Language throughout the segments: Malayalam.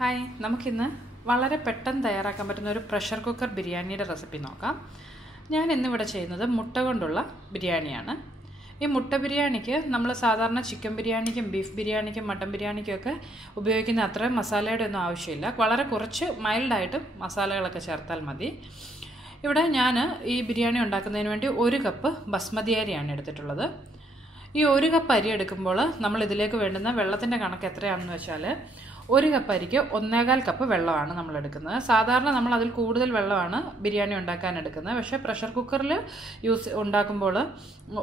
ഹായ്, നമുക്കിന്ന് വളരെ പെട്ടെന്ന് തയ്യാറാക്കാൻ പറ്റുന്ന ഒരു പ്രഷർ കുക്കർ ബിരിയാണിയുടെ റെസിപ്പി നോക്കാം. ഞാൻ ഇന്നിവിടെ ചെയ്യുന്നത് മുട്ട കൊണ്ടുള്ള ബിരിയാണിയാണ്. ഈ മുട്ട ബിരിയാണിക്ക് നമ്മൾ സാധാരണ ചിക്കൻ ബിരിയാണിക്കും ബീഫ് ബിരിയാണിക്കും മട്ടൻ ബിരിയാണിക്കും ഒക്കെ ഉപയോഗിക്കുന്ന അത്രയും മസാലയുടെ ഒന്നും ആവശ്യമില്ല. വളരെ കുറച്ച് മൈൽഡായിട്ട് മസാലകളൊക്കെ ചേർത്താൽ മതി. ഇവിടെ ഞാൻ ഈ ബിരിയാണി ഉണ്ടാക്കുന്നതിന് വേണ്ടി 1 കപ്പ് ബസ്മതി അരിയാണ് എടുത്തിട്ടുള്ളത്. ഈ 1 കപ്പ് അരി എടുക്കുമ്പോൾ നമ്മൾ ഇതിലേക്ക് വേണ്ടുന്ന വെള്ളത്തിൻ്റെ കണക്ക് എത്രയാണെന്ന് വെച്ചാൽ 1 കപ്പ് അരിക്ക് 1.25 കപ്പ് വെള്ളമാണ് നമ്മൾ എടുക്കുന്നത്. സാധാരണ നമ്മൾ അതിൽ കൂടുതൽ വെള്ളമാണ് ബിരിയാണി ഉണ്ടാക്കാൻ എടുക്കുന്നത്. പക്ഷേ പ്രഷർ കുക്കറിൽ ഉണ്ടാക്കുമ്പോൾ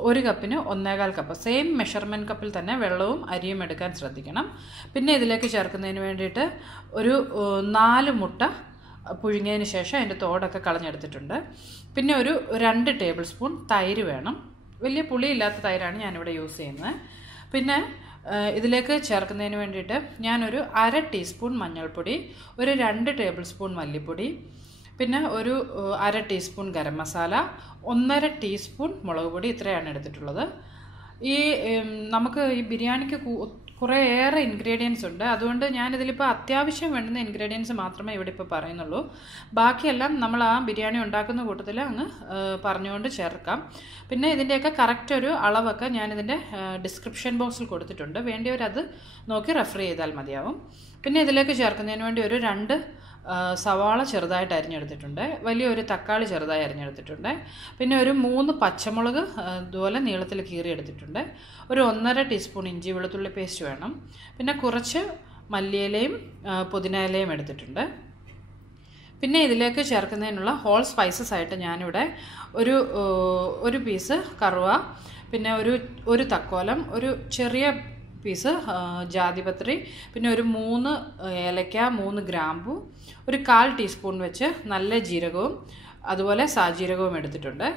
1 കപ്പിന് 1.25 കപ്പ് സെയിം മെഷർമെൻറ്റ് കപ്പിൽ തന്നെ വെള്ളവും അരിയും എടുക്കാൻ ശ്രദ്ധിക്കണം. പിന്നെ ഇതിലേക്ക് ചേർക്കുന്നതിന് വേണ്ടിയിട്ട് ഒരു 4 മുട്ട പുഴുങ്ങിയതിന് ശേഷം അതിൻ്റെ തോടൊക്കെ കളഞ്ഞെടുത്തിട്ടുണ്ട്. പിന്നെ ഒരു 2 ടേബിൾ സ്പൂൺ തൈര് വേണം. വലിയ പുളിയില്ലാത്ത തൈരാണ് ഞാനിവിടെ യൂസ് ചെയ്യുന്നത്. പിന്നെ ഇതിലേക്ക് ചേർക്കുന്നതിന് വേണ്ടിയിട്ട് ഞാനൊരു 1/2 ടീസ്പൂൺ മഞ്ഞൾപ്പൊടി, ഒരു 2 ടേബിൾ സ്പൂൺ മല്ലിപ്പൊടി, പിന്നെ ഒരു 1/2 ടീസ്പൂൺ ഗരം മസാല, 1.5 ടീസ്പൂൺ മുളക് പൊടി, ഇത്രയാണ് എടുത്തിട്ടുള്ളത്. നമുക്ക് ഈ ബിരിയാണിക്ക് കുറേയേറെ ഇൻഗ്രീഡിയൻസ് ഉണ്ട്. അതുകൊണ്ട് ഞാനിതിലിപ്പോൾ അത്യാവശ്യം വേണ്ടുന്ന ഇൻഗ്രീഡിയൻസ് മാത്രമേ ഇവിടെ ഇപ്പോൾ പറയുന്നുള്ളൂ. ബാക്കിയെല്ലാം നമ്മൾ ആ ബിരിയാണി ഉണ്ടാക്കുന്ന കൂട്ടത്തിൽ അങ്ങ് പറഞ്ഞുകൊണ്ട് ചേർക്കാം. പിന്നെ ഇതിൻ്റെയൊക്കെ കറക്റ്റ് ഒരു അളവൊക്കെ ഞാനിതിൻ്റെ ഡിസ്ക്രിപ്ഷൻ ബോക്സിൽ കൊടുത്തിട്ടുണ്ട്. വേണ്ടിയവരത് നോക്കി റെഫർ ചെയ്താൽ മതിയാവും. പിന്നെ ഇതിലേക്ക് ചേർക്കുന്നതിന് വേണ്ടി ഒരു 2 സവാള ചെറുതായിട്ട് അരിഞ്ഞെടുത്തിട്ടുണ്ട്. വലിയൊരു തക്കാളി ചെറുതായി അരിഞ്ഞെടുത്തിട്ടുണ്ട്. പിന്നെ ഒരു 3 പച്ചമുളക് ഇതുപോലെ നീളത്തിൽ കീറിയെടുത്തിട്ടുണ്ട്. ഒരു 1.5 ടീസ്പൂൺ ഇഞ്ചി വെളുത്തുള്ളി പേസ്റ്റ് വേണം. പിന്നെ കുറച്ച് മല്ലിയിലയും പുതിന ഇലയും എടുത്തിട്ടുണ്ട്. പിന്നെ ഇതിലേക്ക് ചേർക്കുന്നതിനുള്ള ഹോൾ സ്പൈസസ് ആയിട്ട് ഞാനിവിടെ ഒരു പീസ് കറുവ, പിന്നെ ഒരു തക്കോലം, ഒരു ചെറിയ പീസ് ജാതിപത്രി, പിന്നെ ഒരു 3 ഏലക്ക, 3 ഗ്രാമ്പു, ഒരു 1/4 ടീസ്പൂൺ വെച്ച് നല്ല ജീരകവും അതുപോലെ സാജീരകവും എടുത്തിട്ടുണ്ട്.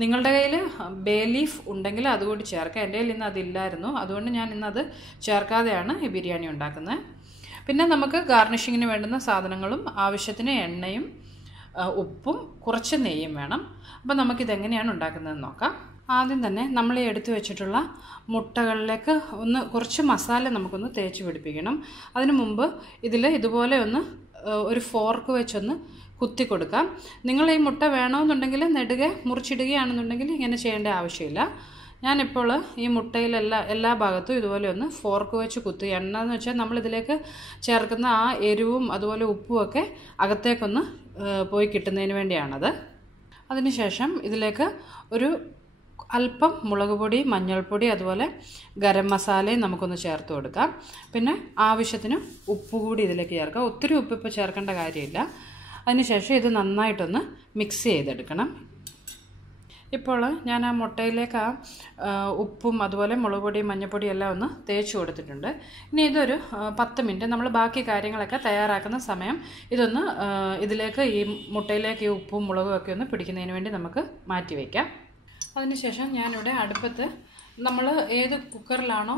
നിങ്ങളുടെ കയ്യിൽ ബേ ലീഫ് ഉണ്ടെങ്കിൽ അതുകൂടി ചേർക്കാം. എൻ്റെ കയ്യിൽ ഇന്ന് അതില്ലായിരുന്നു, അതുകൊണ്ട് ഞാൻ ഇന്നത് ചേർക്കാതെയാണ് ഈ ബിരിയാണി ഉണ്ടാക്കുന്നത്. പിന്നെ നമുക്ക് ഗാർണിഷിങ്ങിന് വേണ്ടുന്ന സാധനങ്ങളും ആവശ്യത്തിന് എണ്ണയും ഉപ്പും കുറച്ച് നെയ്യും വേണം. അപ്പോൾ നമുക്കിതെങ്ങനെയാണ് ഉണ്ടാക്കുന്നതെന്ന് നോക്കാം. ആദ്യം തന്നെ നമ്മൾ എടുത്തു വെച്ചിട്ടുള്ള മുട്ടകളിലേക്ക് കുറച്ച് മസാല നമുക്കൊന്ന് തേച്ച് പിടിപ്പിക്കണം. അതിനു മുമ്പ് ഇതുപോലെ ഒരു ഫോർക്ക് വെച്ചൊന്ന് കുത്തി കൊടുക്കാം. നിങ്ങൾ ഈ മുട്ട വേണമെന്നുണ്ടെങ്കിൽ നെടുകെ മുറിച്ചിടുകയാണെന്നുണ്ടെങ്കിൽ ഇങ്ങനെ ചെയ്യേണ്ട ആവശ്യമില്ല. ഞാനിപ്പോൾ ഈ എല്ലാ ഭാഗത്തും ഇതുപോലെ ഒന്ന് ഫോർക്ക് വെച്ച് കുത്തുകയാണ്. എന്താണെന്ന് വെച്ചാൽ നമ്മളിതിലേക്ക് ചേർക്കുന്ന ആ എരിവും അതുപോലെ ഉപ്പുമൊക്കെ അകത്തേക്കൊന്ന് പോയി കിട്ടുന്നതിന് വേണ്ടിയാണത്. അതിനുശേഷം ഇതിലേക്ക് ഒരു അല്പം മുളക് പൊടി, മഞ്ഞൾപ്പൊടി, അതുപോലെ ഗരം മസാലയും നമുക്കൊന്ന് ചേർത്ത് കൊടുക്കാം. പിന്നെ ആവശ്യത്തിന് ഉപ്പ് കൂടി ഇതിലേക്ക് ചേർക്കാം. ഒത്തിരി ഉപ്പ് ഇപ്പോൾ ചേർക്കേണ്ട കാര്യമില്ല. അതിനുശേഷം ഇത് നന്നായിട്ടൊന്ന് മിക്സ് ചെയ്തെടുക്കണം. ഇപ്പോൾ ഞാൻ ആ മുട്ടയിലേക്ക് ഉപ്പും അതുപോലെ മുളക് പൊടിയും മഞ്ഞൾപ്പൊടിയും എല്ലാം ഒന്ന് തേച്ച് കൊടുത്തിട്ടുണ്ട്. ഇനി ഇതൊരു 10 മിനിറ്റ് നമ്മൾ ബാക്കി കാര്യങ്ങളൊക്കെ തയ്യാറാക്കുന്ന സമയം ഇതിലേക്ക് ഈ മുട്ടയിലേക്ക് ഈ ഉപ്പും മുളകും ഒക്കെ ഒന്ന് പിടിക്കുന്നതിന് വേണ്ടി നമുക്ക് മാറ്റി വയ്ക്കാം. അതിനുശേഷം ഞാനിവിടെ അടുപ്പത്ത് നമ്മൾ ഏത് കുക്കറിലാണോ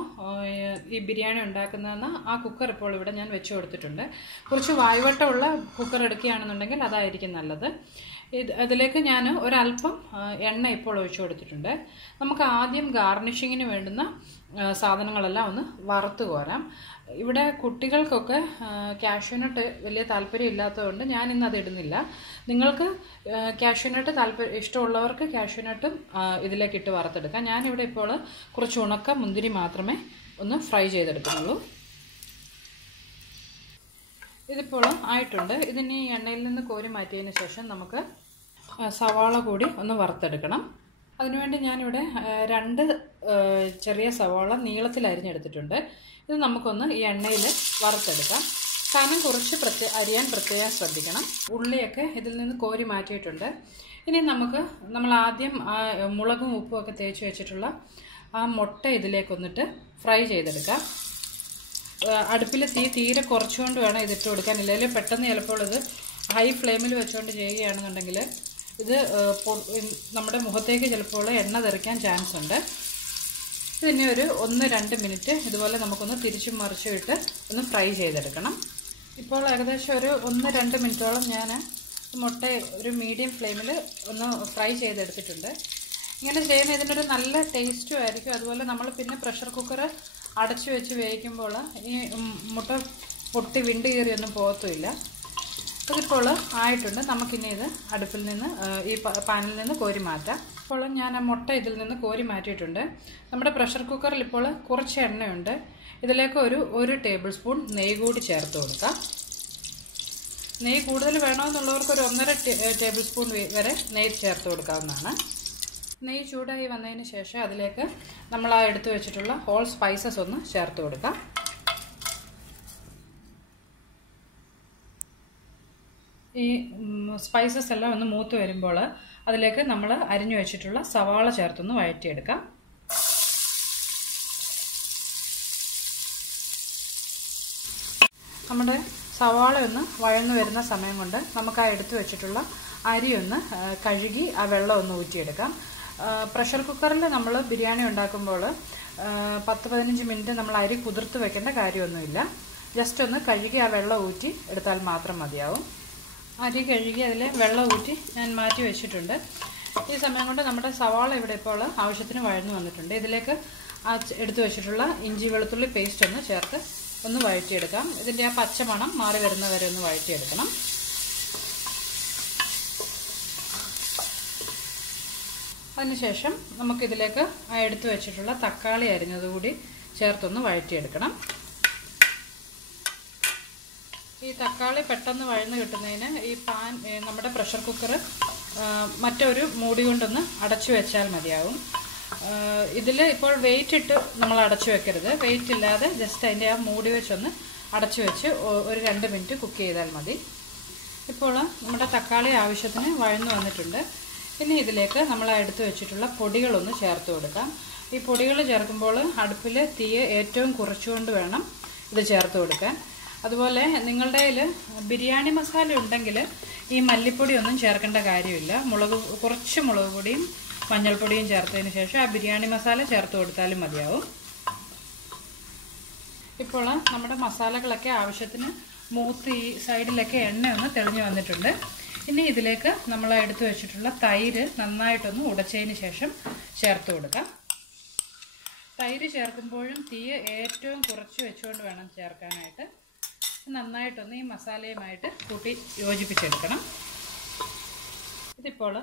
ഈ ബിരിയാണി ഉണ്ടാക്കുന്നതെന്ന് ആ കുക്കർ ഇപ്പോൾ ഇവിടെ ഞാൻ വെച്ച് കൊടുത്തിട്ടുണ്ട്. കുറച്ച് വായുവട്ടമുള്ള കുക്കർ എടുക്കുകയാണെന്നുണ്ടെങ്കിൽ അതായിരിക്കും നല്ലത്. അതിലേക്ക് ഞാൻ ഒരല്പം എണ്ണ ഇപ്പോൾ ഒഴിച്ചു കൊടുത്തിട്ടുണ്ട്. നമുക്ക് ആദ്യം ഗാർണിഷിങ്ങിന് വേണ്ടുന്ന സാധനങ്ങളെല്ലാം ഒന്ന് വറുത്ത് കോരാം. ഇവിടെ കുട്ടികൾക്കൊക്കെ കാഷ്യൂനട്ട് വലിയ താല്പര്യം ഇല്ലാത്തതുകൊണ്ട് ഞാനിന്ന് അത് ഇടുന്നില്ല. നിങ്ങൾക്ക് കാഷ്യൂനട്ട് ഇഷ്ടമുള്ളവർക്ക് കാഷ്യൂനട്ടും ഇതിലേക്ക് ഇട്ട് വറുത്തെടുക്കാം. ഞാനിവിടെ ഇപ്പോൾ കുറച്ച് ഉണക്ക മുന്തിരി മാത്രമേ ഒന്ന് ഫ്രൈ ചെയ്തെടുക്കുന്നുള്ളൂ. ഇതിപ്പോൾ ആയിട്ടുണ്ട്. ഇതിന് ഈ എണ്ണയിൽ നിന്ന് കോരി മാറ്റിയതിന് ശേഷം നമുക്ക് സവാള കൂടി ഒന്ന് വറുത്തെടുക്കണം. അതിനുവേണ്ടി ഞാനിവിടെ 2 ചെറിയ സവാള നീളത്തിൽ അരിഞ്ഞെടുത്തിട്ടുണ്ട്. ഇത് നമുക്കൊന്ന് ഈ എണ്ണയിൽ വറുത്തെടുക്കാം. കനം കുറച്ച് അരിയാൻ പ്രത്യേകം ശ്രദ്ധിക്കണം. ഉള്ളിയൊക്കെ ഇതിൽ നിന്ന് കോരി മാറ്റിയിട്ടുണ്ട്. ഇനി നമ്മൾ ആദ്യം മുളകും ഉപ്പും ഒക്കെ തേച്ച് വെച്ചിട്ടുള്ള ആ മുട്ട ഇതിലേക്കൊന്നിട്ട് ഫ്രൈ ചെയ്തെടുക്കാം. അടുപ്പിൽ തീരെ കുറച്ചുകൊണ്ട് വേണം ഇതിട്ട് കൊടുക്കാൻ. ഇല്ലെങ്കിൽ പെട്ടെന്ന് ചിലപ്പോൾ ഇത് ഹൈ ഫ്ലെയിമിൽ വെച്ചുകൊണ്ട് ചെയ്യുകയാണെന്നുണ്ടെങ്കിൽ ഇത് നമ്മുടെ മുഖത്തേക്ക് ചിലപ്പോൾ എണ്ണ തെറിക്കാൻ ചാൻസ് ഉണ്ട്. ഇതിനെ ഒരു 1-2 മിനിറ്റ് ഇതുപോലെ നമുക്കൊന്ന് തിരിച്ചും മറിച്ചും ഇട്ട് ഒന്ന് ഫ്രൈ ചെയ്തെടുക്കണം. ഇപ്പോൾ ഏകദേശം ഒരു 1-2 മിനിറ്റോളം ഞാൻ മുട്ട ഒരു മീഡിയം ഫ്ലെയിമിൽ ഒന്ന് ഫ്രൈ ചെയ്തെടുത്തിട്ടുണ്ട്. ഇങ്ങനെ ചെയ്യുന്ന ഇതിനൊരു നല്ല ടേസ്റ്റും ആയിരിക്കും. അതുപോലെ നമ്മൾ പിന്നെ പ്രഷർ കുക്കർ അടച്ചു വെച്ച് വേവിക്കുമ്പോൾ ഈ മുട്ട പൊട്ടി വിണ്ട് കീറിയൊന്നും പോകത്തുമില്ല. ഇതിപ്പോൾ ആയിട്ടുണ്ട്. നമുക്കിനി ഇത് അടുപ്പിൽ നിന്ന് ഈ പാനിൽ നിന്ന് കോരി മാറ്റാം. ഇപ്പോൾ ഞാൻ ആ മുട്ട ഇതിൽ നിന്ന് കോരി മാറ്റിയിട്ടുണ്ട്. നമ്മുടെ പ്രഷർ കുക്കറിൽ ഇപ്പോൾ കുറച്ച് എണ്ണയുണ്ട്. ഇതിലേക്ക് ഒരു ടേബിൾ സ്പൂൺ നെയ്യ് കൂടി ചേർത്ത് കൊടുക്കാം. നെയ്യ് കൂടുതൽ വേണമെന്നുള്ളവർക്ക് ഒരു 1.5 ടേബിൾ സ്പൂൺ വരെ നെയ്യ് ചേർത്ത് കൊടുക്കാവുന്നതാണ്. നെയ്യ് ചൂടായി വന്നതിന് ശേഷം അതിലേക്ക് നമ്മൾ ആ എടുത്തു വെച്ചിട്ടുള്ള ഹോൾ സ്പൈസസ് ഒന്ന് ചേർത്ത് കൊടുക്കാം. ഈ സ്പൈസസ് എല്ലാം ഒന്ന് മൂത്ത് വരുമ്പോൾ അതിലേക്ക് നമ്മൾ അരിഞ്ഞു വെച്ചിട്ടുള്ള സവാള ചേർത്തൊന്ന് വഴറ്റിയെടുക്കാം. നമ്മുടെ സവാള ഒന്ന് വഴന്നു വരുന്ന സമയം കൊണ്ട് നമുക്ക് ആ എടുത്തു വെച്ചിട്ടുള്ള അരി ഒന്ന് കഴുകി ആ വെള്ളം ഒന്ന് ഊറ്റിയെടുക്കാം. പ്രഷർ കുക്കറിൽ നമ്മൾ ബിരിയാണി ഉണ്ടാക്കുമ്പോൾ 10-15 മിനിറ്റ് നമ്മൾ അരി കുതിർത്ത് വെക്കേണ്ട കാര്യമൊന്നുമില്ല. ജസ്റ്റ് ഒന്ന് കഴുകി ആ വെള്ളം ഊറ്റി എടുത്താൽ മാത്രം മതിയാവും. അരി കഴുകി അതിൽ വെള്ളം ഊറ്റി ഞാൻ മാറ്റി വെച്ചിട്ടുണ്ട്. ഈ സമയം കൊണ്ട് നമ്മുടെ സവാള ഇവിടെ ഇപ്പോൾ ആവശ്യത്തിന് വഴന്നു വന്നിട്ടുണ്ട്. ഇതിലേക്ക് ആ എടുത്തു വെച്ചിട്ടുള്ള ഇഞ്ചി വെളുത്തുള്ളി പേസ്റ്റ് ഒന്ന് ചേർത്ത് ഒന്ന് വഴറ്റിയെടുക്കാം. ഇതിൻ്റെ ആ പച്ചമണം മാറി വരുന്നവരെ ഒന്ന് വഴറ്റിയെടുക്കണം. അതിനുശേഷം നമുക്കിതിലേക്ക് ആ എടുത്തു വെച്ചിട്ടുള്ള തക്കാളി അരിഞ്ഞതുകൂടി ചേർത്തൊന്ന് വഴറ്റിയെടുക്കണം. ഈ തക്കാളി പെട്ടെന്ന് വഴന്ന് കിട്ടുന്നതിന് ഈ നമ്മുടെ പ്രഷർ കുക്കർ മറ്റൊരു മൂടി കൊണ്ടൊന്ന് അടച്ചു വെച്ചാൽ മതിയാവും. ഇതിൽ ഇപ്പോൾ വെയിറ്റ് ഇട്ട് നമ്മൾ അടച്ചു വെക്കരുത്. വെയിറ്റ് ഇല്ലാതെ ജസ്റ്റ് അതിൻ്റെ ആ മൂടി വെച്ചൊന്ന് അടച്ചു വെച്ച് ഒരു 2 മിനിറ്റ് കുക്ക് ചെയ്താൽ മതി. ഇപ്പോൾ നമ്മുടെ തക്കാളി ആവശ്യത്തിന് വഴന്നു വന്നിട്ടുണ്ട്. ഇനി ഇതിലേക്ക് നമ്മൾ എടുത്തു വെച്ചിട്ടുള്ള പൊടികളൊന്ന് ചേർത്ത് കൊടുക്കാം. ഈ പൊടികൾ ചേർക്കുമ്പോൾ അടുപ്പിൽ തീ ഏറ്റവും കുറച്ചുകൊണ്ട് വേണം ഇത് ചേർത്ത് കൊടുക്കാൻ. അതുപോലെ നിങ്ങളുടെ കയ്യിൽ ബിരിയാണി മസാല ഉണ്ടെങ്കിൽ ഈ മല്ലിപ്പൊടി ഒന്നും ചേർക്കേണ്ട കാര്യമില്ല. കുറച്ച് മുളക് പൊടിയും മഞ്ഞൾപ്പൊടിയും ചേർത്തതിന് ശേഷം ആ ബിരിയാണി മസാല ചേർത്ത് കൊടുത്താലും മതിയാവും. ഇപ്പോൾ നമ്മുടെ മസാലകളൊക്കെ ആവശ്യത്തിന് മൂത്ത് ഈ സൈഡിലൊക്കെ എണ്ണ ഒന്ന് തെളിഞ്ഞു വന്നിട്ടുണ്ട്. ഇനി ഇതിലേക്ക് നമ്മൾ എടുത്തു വെച്ചിട്ടുള്ള തൈര് നന്നായിട്ടൊന്ന് ഉടച്ചതിന് ശേഷം ചേർത്ത് കൊടുക്കാം. തൈര് ചേർക്കുമ്പോഴും തീ ഏറ്റവും കുറച്ച് വെച്ചുകൊണ്ട് വേണം ചേർക്കാനായിട്ട്. നന്നായിട്ടൊന്ന് ഈ മസാലയുമായിട്ട് കൂട്ടി യോജിപ്പിച്ചെടുക്കണം. ഇതിപ്പോൾ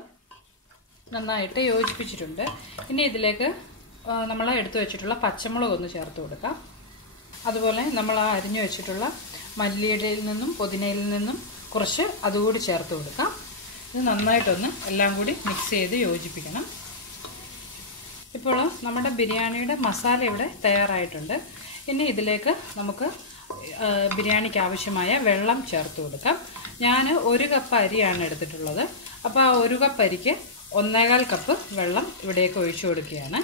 നന്നായിട്ട് യോജിപ്പിച്ചിട്ടുണ്ട്. ഇനി ഇതിലേക്ക് നമ്മൾ എടുത്തു വെച്ചിട്ടുള്ള പച്ചമുളക് ഒന്ന് ചേർത്ത് കൊടുക്കാം. അതുപോലെ നമ്മൾ ആ അരിഞ്ഞു വെച്ചിട്ടുള്ള മല്ലിയിലയിൽ നിന്നും പുതിനയിൽ നിന്നും കുറച്ച് അതുകൂടി ചേർത്ത് കൊടുക്കാം. ഇത് നന്നായിട്ടൊന്ന് എല്ലാം കൂടി മിക്സ് ചെയ്ത് യോജിപ്പിക്കണം. ഇപ്പോൾ നമ്മുടെ ബിരിയാണിയുടെ മസാല ഇവിടെ തയ്യാറായിട്ടുണ്ട്. ഇനി ഇതിലേക്ക് നമുക്ക് ബിരിയാണിക്ക് ആവശ്യമായ വെള്ളം ചേർത്ത് കൊടുക്കാം. ഞാൻ 1 കപ്പ് അരിയാണ് എടുത്തിട്ടുള്ളത്. അപ്പോൾ ആ 1 കപ്പ് അരിക്ക് 1.25 കപ്പ് വെള്ളം ഇവിടേക്ക് ഒഴിച്ചു കൊടുക്കുകയാണ്.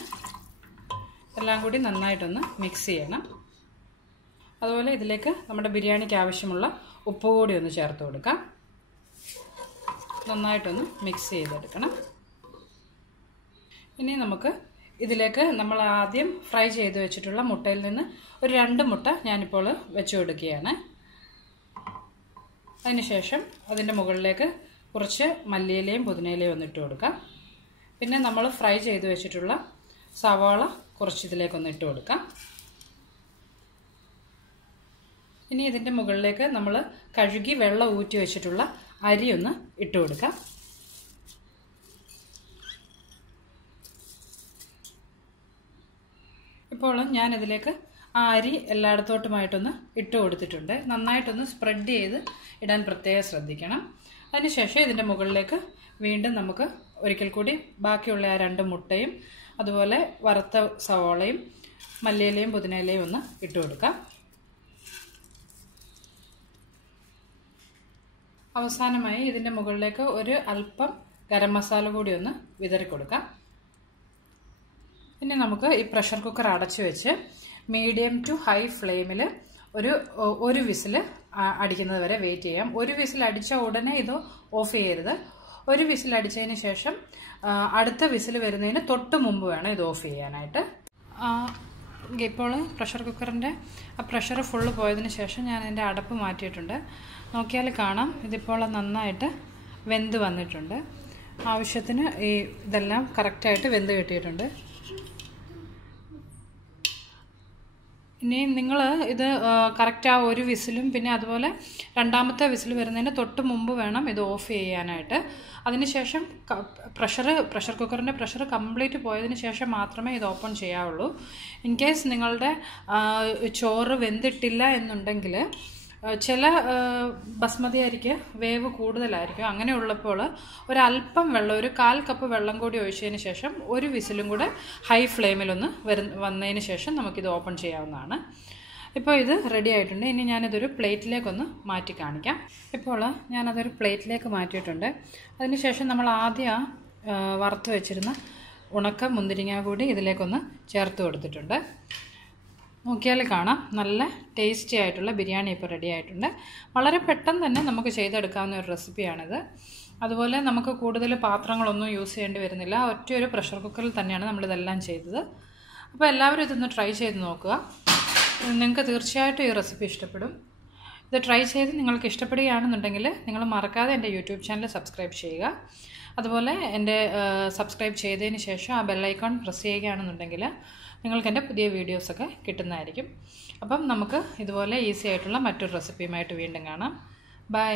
എല്ലാം കൂടി നന്നായിട്ടൊന്ന് മിക്സ് ചെയ്യണം. അതുപോലെ ഇതിലേക്ക് നമ്മുടെ ബിരിയാണിക്ക് ആവശ്യമുള്ള ഉപ്പ് കൂടി ഒന്ന് ചേർത്ത് കൊടുക്കാം. നന്നായിട്ടൊന്ന് മിക്സ് ചെയ്തെടുക്കണം. ഇനി നമുക്ക് ഇതിലേക്ക് നമ്മൾ ആദ്യം ഫ്രൈ ചെയ്ത് വെച്ചിട്ടുള്ള മുട്ടയിൽ നിന്ന് ഒരു 2 മുട്ട ഞാനിപ്പോൾ വെച്ച് കൊടുക്കുകയാണ്. അതിനുശേഷം അതിൻ്റെ മുകളിലേക്ക് കുറച്ച് മല്ലിയിലയും പുതിനയിലയും ഒന്ന് ഇട്ട് കൊടുക്കാം. പിന്നെ നമ്മൾ ഫ്രൈ ചെയ്ത് വെച്ചിട്ടുള്ള സവാള കുറച്ച് ഇതിലേക്കൊന്ന് ഇട്ട് കൊടുക്കാം. ഇനി ഇതിൻ്റെ മുകളിലേക്ക് നമ്മൾ കഴുകി വെള്ളം ഊറ്റി വെച്ചിട്ടുള്ള അരി ഒന്ന് ഇട്ട് കൊടുക്കാം. ഇപ്പോൾ ഞാനിതിലേക്ക് ആ അരി എല്ലായിടത്തോട്ടുമായിട്ടൊന്ന് ഇട്ട് കൊടുത്തിട്ടുണ്ട്. നന്നായിട്ടൊന്ന് സ്പ്രെഡ് ചെയ്ത് ഇടാൻ പ്രത്യേകം ശ്രദ്ധിക്കണം. അതിനുശേഷം ഇതിൻ്റെ മുകളിലേക്ക് വീണ്ടും നമുക്ക് ഒരിക്കൽ കൂടി ബാക്കിയുള്ള ആ 2 മുട്ടയും അതുപോലെ വറുത്ത സവാളയും മല്ലിയിലയും പുതിനയിലയും ഒന്ന് ഇട്ട് കൊടുക്കാം. അവസാനമായി ഇതിൻ്റെ മുകളിലേക്ക് ഒരു അല്പം ഗരം മസാല കൂടി ഒന്ന് വിതറി കൊടുക്കാം. ഇനി നമുക്ക് ഈ പ്രഷർ കുക്കർ അടച്ചു വെച്ച് മീഡിയം ടു ഹൈ ഫ്ലെയിമിൽ ഒരു വിസിൽ അടിക്കുന്നത് വരെ വെയിറ്റ് ചെയ്യാം. ഒരു വിസിൽ അടിച്ച ഉടനെ ഇത് ഓഫ് ചെയ്യരുത്. ഒരു വിസിൽ അടിച്ചതിന് ശേഷം അടുത്ത വിസിൽ വരുന്നതിന് തൊട്ട് മുമ്പ് വേണം ഇത് ഓഫ് ചെയ്യാനായിട്ട്. ഇപ്പോൾ പ്രഷർ കുക്കറിൻ്റെ ആ പ്രഷർ ഫുള്ള് പോയതിന് ശേഷം ഞാൻ അതിൻ്റെ അടപ്പ് മാറ്റിയിട്ടുണ്ട്. നോക്കിയാൽ കാണാം ഇതിപ്പോൾ നന്നായിട്ട് വെന്ത് വന്നിട്ടുണ്ട്. ആവശ്യത്തിന് ഇതെല്ലാം കറക്റ്റായിട്ട് വെന്ത് കിട്ടിയിട്ടുണ്ട്. ഇനി നിങ്ങൾ ഇത് കറക്റ്റ് ആ ഒരു വിസിലും പിന്നെ അതുപോലെ രണ്ടാമത്തെ വിസിൽ വരുന്നതിന് തൊട്ട് മുമ്പ് വേണം ഇത് ഓഫ് ചെയ്യാനായിട്ട്. അതിനുശേഷം പ്രഷർ കുക്കറിൻ്റെ പ്രഷർ കംപ്ലീറ്റ് പോയതിന് ശേഷം മാത്രമേ ഇത് ഓപ്പൺ ചെയ്യാവുള്ളൂ. ഇൻ കേസ് നിങ്ങളുടെ ചോറ് വെന്തിട്ടില്ല എന്നുണ്ടെങ്കിൽ ചില ബസ്മതി അരിക്ക് വേവ് കൂടുതലായിരിക്കും. അങ്ങനെയുള്ളപ്പോൾ ഒരല്പം വെള്ളം, ഒരു 1/4 കപ്പ് വെള്ളം കൂടി ഒഴിച്ചതിന് ശേഷം ഒരു വിസിലും കൂടെ ഹൈ ഫ്ലെയിമിലൊന്ന് വന്നതിന് ശേഷം നമുക്കിത് ഓപ്പൺ ചെയ്യാവുന്നതാണ്. ഇപ്പോൾ ഇത് റെഡി ആയിട്ടുണ്ട്. ഇനി ഞാനിതൊരു പ്ലേറ്റിലേക്കൊന്ന് മാറ്റി കാണിക്കാം. ഇപ്പോൾ ഞാനതൊരു പ്ലേറ്റിലേക്ക് മാറ്റിയിട്ടുണ്ട്. അതിനുശേഷം നമ്മൾ ആദ്യം വറുത്ത് വെച്ചിരുന്ന ഉണക്ക മുന്തിരിങ്ങ കൂടി ഇതിലേക്കൊന്ന് ചേർത്ത് കൊടുത്തിട്ടുണ്ട്. നോക്കിയാൽ കാണാം നല്ല ടേസ്റ്റി ആയിട്ടുള്ള ബിരിയാണി ഇപ്പോൾ റെഡി ആയിട്ടുണ്ട്. വളരെ പെട്ടെന്ന് തന്നെ നമുക്ക് ചെയ്തെടുക്കാവുന്ന ഒരു റെസിപ്പിയാണിത്. അതുപോലെ നമുക്ക് കൂടുതൽ പാത്രങ്ങളൊന്നും യൂസ് ചെയ്യേണ്ടി വരുന്നില്ല. ഒറ്റയൊരു പ്രഷർ കുക്കറിൽ തന്നെയാണ് നമ്മളിതെല്ലാം ചെയ്തത്. അപ്പോൾ എല്ലാവരും ഇതൊന്ന് ട്രൈ ചെയ്ത് നോക്കുക. നിങ്ങൾക്ക് തീർച്ചയായിട്ടും ഈ റെസിപ്പി ഇഷ്ടപ്പെടും. ഇത് ട്രൈ ചെയ്ത് നിങ്ങൾക്ക് ഇഷ്ടപ്പെടുകയാണെന്നുണ്ടെങ്കിൽ നിങ്ങൾ മറക്കാതെ എൻ്റെ യൂട്യൂബ് ചാനൽ സബ്സ്ക്രൈബ് ചെയ്യുക. അതുപോലെ എൻ്റെ സബ്സ്ക്രൈബ് ചെയ്തതിന് ശേഷം ആ ബെല്ലൈക്കോൺ പ്രസ് ചെയ്യുകയാണെന്നുണ്ടെങ്കിൽ നിങ്ങൾക്ക് എൻ്റെ പുതിയ വീഡിയോസൊക്കെ കിട്ടുന്നതായിരിക്കും. അപ്പം നമുക്ക് ഇതുപോലെ ഈസി ആയിട്ടുള്ള മറ്റൊരു റെസിപ്പിയുമായിട്ട് വീണ്ടും കാണാം. ബൈ.